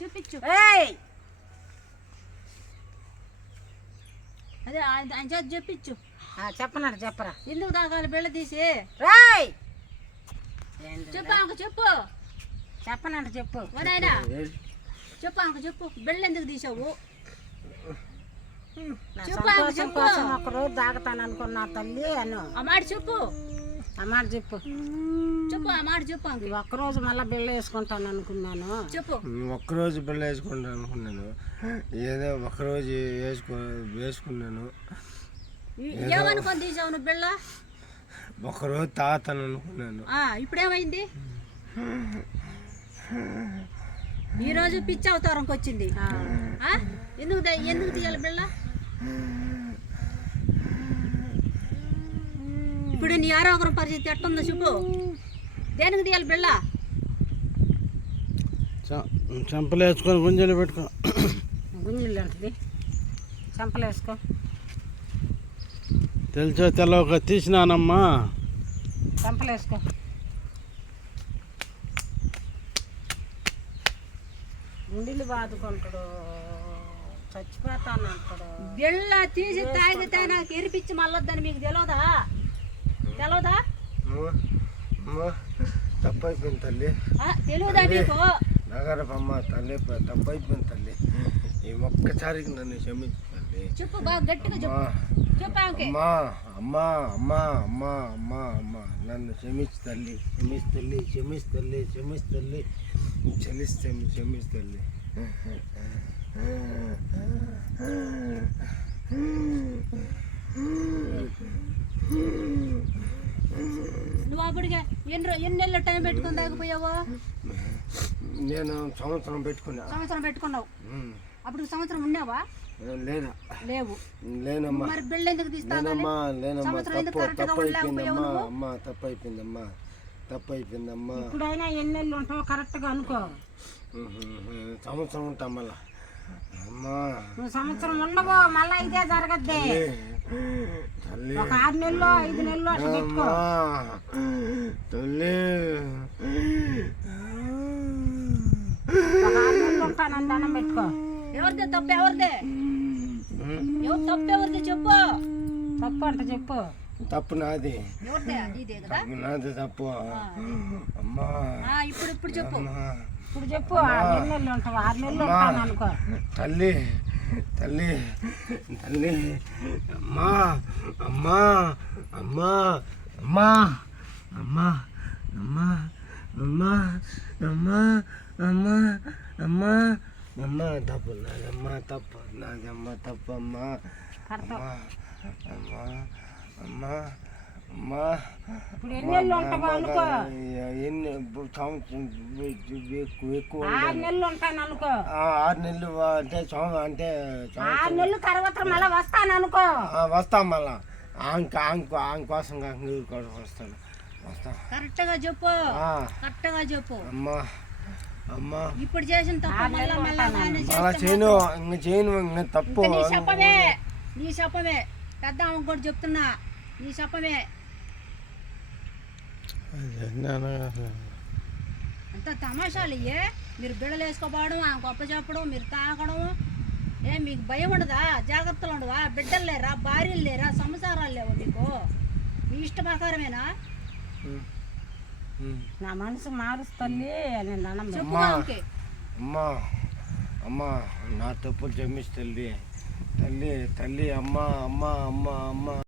చూపించు. అదే ఆయన చేతి చెప్పించు. చెప్పనట్టు చెప్పరా. ఎందుకు తాగాలి బిళ్ళ తీసి? చెప్పు ఆమెకు చెప్పు. చెప్పనంటే చెప్పు. నాయనా చెప్పు ఆమెకు చెప్పు. బిళ్ళ ఎందుకు తీసావు? చెప్పు. ఒకరోజు తాగుతాను అనుకున్నా తల్లి అను. ఆ మాట చెప్పు. ఆ మాట చెప్పు. చెప్పు ఆ మాట చెప్పు. ఒక్కరోజు మళ్ళీ బిళ్ళ వేసుకుంటాను అనుకున్నాను. చెప్పు. ఒక్కరోజు బిళ్ళ వేసుకుంటాను అనుకున్నాను. ఏదో ఒకరోజు వేసుకున్నాను. ఏమనుకొని తీసావు నువ్వు బిళ్ళ? ఒకరోజు తాగుతాను అనుకున్నాను. ఇప్పుడేమైంది? ఈరోజు పిచ్చి అవతారంకి వచ్చింది. ఎందుకు తీయాలి బిళ్ళ? ఇప్పుడు నీ ఆరోగ్య పరిస్థితి ఎట్టుందో చెప్పు. దేనికి తీయాలి బిళ్ళ? చెంపలు వేసుకొని గుంజలు పెట్టుకో. గుంజలు ఉంటుంది. చెంపలు వేసుకో. తెలిసో తెలవక తీసినానమ్మా. చెంపలు వేసుకో. గుండెలు బాదుకుంటాడు. చచ్చిపోతాను అంటాడు. బిళ్ళ తీసి తాగితే నాకు ఎరిపించి మళ్ళొద్దని మీకు తెలియదా? తప్పైపోయింది తల్లి. తెలియదా మీకు? నగరపమ్మ తల్లి తప్పైపోయింది తల్లి. ఈ ఒక్కసారికి నన్ను క్షమించు తల్లి. చెప్పు బాగా గట్టిగా చెప్పు. అమ్మా అమ్మా అమ్మా అమ్మా అమ్మా అమ్మా నన్ను క్షమించు తల్లి. క్షమిస్తల్లి క్షమిస్తల్లి. నువ్వు అప్పటికే ఎన్ని నెలలు టైం పెట్టుకుని తాగిపోయావు? నేను సంవత్సరం పెట్టుకున్నావు. అప్పుడు సంవత్సరం ఉన్నావా? లేవు. లేనమ్మా. మరి బిళ్ళ ఎందుకు తీస్తాను? తప్పైపోయిందమ్మా. ఇప్పుడైనా ఎన్ని నెలలు ఉంటావు కరెక్ట్గా అనుకో. సంవత్సరం ఉంటాం మళ్ళా. అమ్మా నువ్వు సంవత్సరం ఉండవు మళ్ళీ ఇదే జరగద్ది. ఒక 6 నెలలు 5 నెలలు అట్లా పెట్టుకో తల్లి. ఒక 6 నెలలు ఉంటాను దండం పెట్టుకో. ఎవరిదే తప్పు? ఎవరు తప్పు? ఎవరిదే చెప్పు. తప్పు అంటే చెప్పు. తప్పు నాది. నాది తప్పు. అమ్మా ఇప్పుడు చెప్పు. ఇప్పుడు చెప్పు. 6 నెలలు ఉంటావు. 6 నెలలు ఉంటాను అనుకో. తల్లి అమ్మా అమ్మా అమ్మా అమ్మా అమ్మా అమ్మా అమ్మా అమ్మా అమ్మా అమ్మా అమ్మా తప్పు నాదమ్మా తప్పు అమ్మా అమ్మా అమ్మా అమ్మా అమ్మా. ఇప్పుడు ఎన్ని నెలలు ఉంటావా అనుకో. ఎక్కువ 6 నెలలు ఉంటాను అనుకో. 6 నెలలు అంటే 6 నెలలు తర్వాత మళ్ళీ వస్తాను అనుకో. వస్తాం మళ్ళా. ఆమె కోసం వస్తాను. కరెక్ట్గా చెప్పు. అమ్మా అమ్మా ఇప్పుడు చేసిన తప్పు చేయను ఇంకా తప్పు. నీ చెప్పమే పెద్ద ఆమె కూడా చెప్తున్నా. నీ చెప్పమే అంత తమాషాలు ఇయ్యే. మీరు బిళ్ళలు వేసుకోపోవడం, ఆ గొప్ప చెప్పడం, మీరు తాగడం. మీకు భయం ఉండదా? జాగ్రత్తలు ఉండవా? బిడ్డలు లేరా? భార్యలు లేరా? సంసారాలు లేవు మీకు? మీ ఇష్ట ప్రకారమేనా? నా మనసు మారుస్తుంది అని అమ్మా అమ్మా నా తప్పులు క్షమిస్తల్లి. తల్లి అమ్మా అమ్మా అమ్మా అమ్మా.